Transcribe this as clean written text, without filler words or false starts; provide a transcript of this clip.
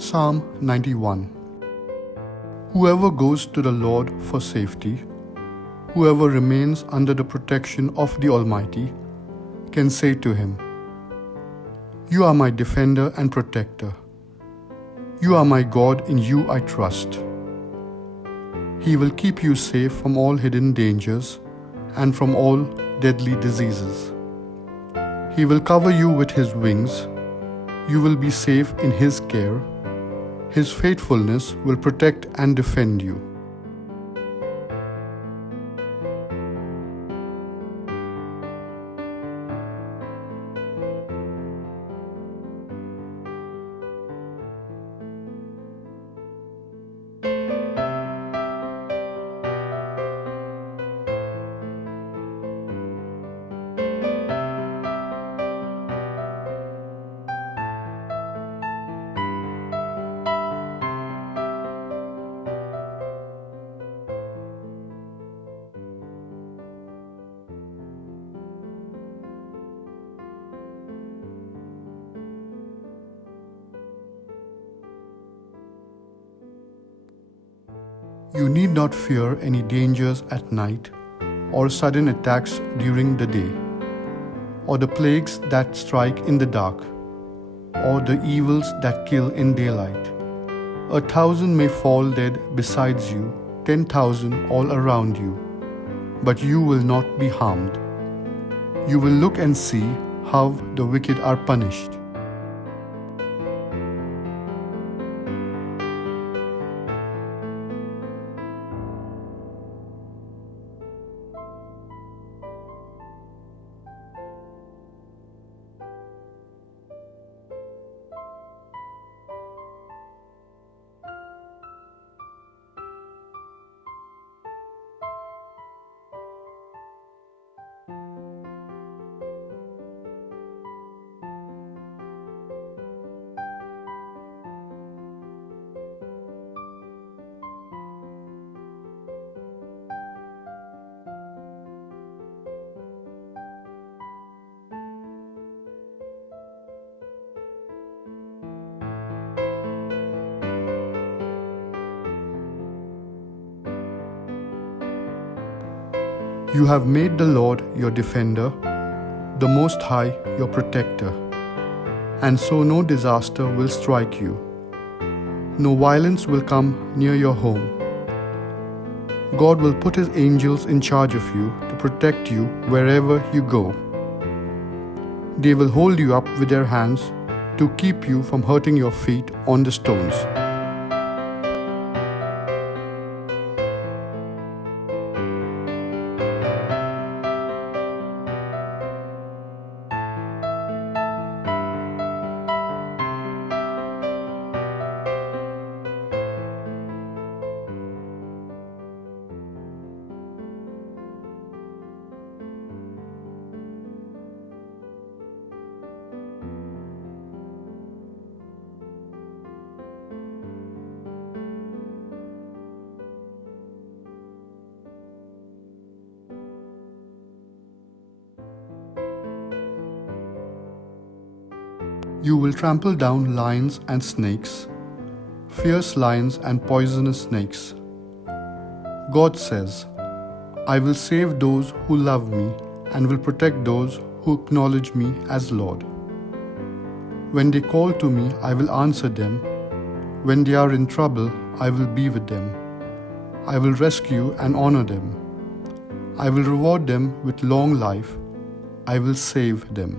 Psalm 91. Whoever goes to the Lord for safety, whoever remains under the protection of the Almighty, can say to him, "You are my defender and protector. You are my God, in you I trust." He will keep you safe from all hidden dangers and from all deadly diseases. He will cover you with his wings. You will be safe in his care. His faithfulness will protect and defend you. You need not fear any dangers at night, or sudden attacks during the day, or the plagues that strike in the dark, or the evils that kill in daylight. 1,000 may fall dead besides you, 10,000 all around you, but you will not be harmed. You will look and see how the wicked are punished. You have made the Lord your defender, the Most High your protector, and so no disaster will strike you. No violence will come near your home. God will put his angels in charge of you to protect you wherever you go. They will hold you up with their hands to keep you from hurting your feet on the stones. You will trample down lions and snakes, fierce lions and poisonous snakes. God says, "I will save those who love me and will protect those who acknowledge me as Lord. When they call to me, I will answer them. When they are in trouble, I will be with them. I will rescue and honor them. I will reward them with long life. I will save them."